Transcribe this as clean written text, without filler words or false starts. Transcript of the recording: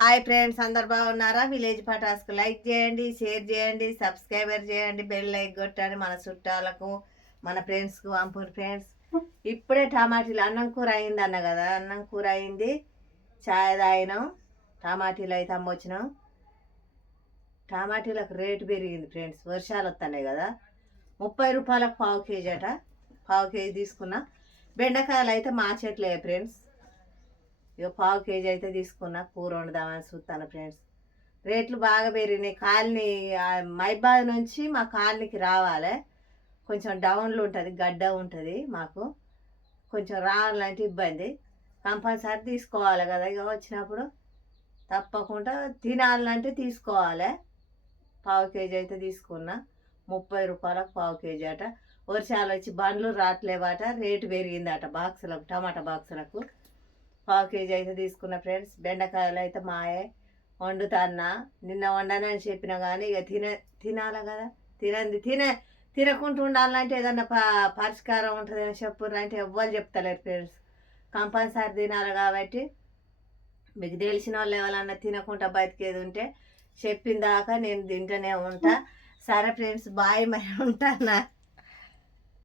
Hi friends, అందరు బాగున్నారా? Village పటాస్కు like చేయండి, షేర్ చేయండి, సబ్స్క్రైబర్ చేయండి, బెల్ లైక్ కొట్టండి. మన చుట్టాలకు, మన ఫ్రెండ్స్కు పంపుడు ఫ్రెండ్స్. ఇప్పుడే టమాటీలు అన్నం కూర అయింది అన్న కదా, అన్నం కూర అయింది, చాయ్ తాగినాం. టమాటీలు అయితే అమ్మొచ్చినాం. టమాటీలకు రేటు పెరిగింది ఫ్రెండ్స్, వర్షాలు వస్తున్నాయి కదా. 30 రూపాయలకు పావు కేజీ అట. పావు కేజీ తీసుకున్నా. బెండకాయలు అయితే మా చెట్లే ఫ్రెండ్స్. ఇక పావు కేజీ అయితే తీసుకున్నా, కూర వండుదామని చూస్తాను ఫ్రెండ్స్. రేట్లు బాగా పెరిగినాయి. కాలనీ మైబాద్ నుంచి మా కాలనీకి రావాలి. కొంచెం డౌన్లో ఉంటుంది, గడ్డ ఉంటుంది మాకు. కొంచెం రావాలంటే ఇబ్బంది. కంపల్సరీ తీసుకోవాలి కదా, ఇక వచ్చినప్పుడు తప్పకుండా తినాలంటే తీసుకోవాలి. పావు కేజీ అయితే తీసుకున్నా. 30 రూపాయలకు పావు కేజీ అట. వర్షాలు వచ్చి బండ్లు రావట్లేవట, రేటు పెరిగిందట బాక్సులకు, టమాటా బాక్సులకు. పావు కేజీ అయితే తీసుకున్న ఫ్రెండ్స్. బెండకాయలు అయితే మాయే వండుతాన్నా. నిన్న వండనని చెప్పినా కానీ ఇక తినాలి కదా. తినకుండా ఉండాలంటే ఏదన్నా పరిష్కారం ఉంటుందని చెప్పుర్రంటే ఎవ్వరు చెప్తలేరు ఫ్రెండ్స్. కంపల్సరీ తినాలి కాబట్టి మీకు తెలిసిన వాళ్ళు ఎవరన్నా తినకుండా బతికేది ఉంటే చెప్పిన దాకా నేను తింటూనే ఉంటా. సరే ఫ్రెండ్స్, బాయ్, మరి ఉంటానా.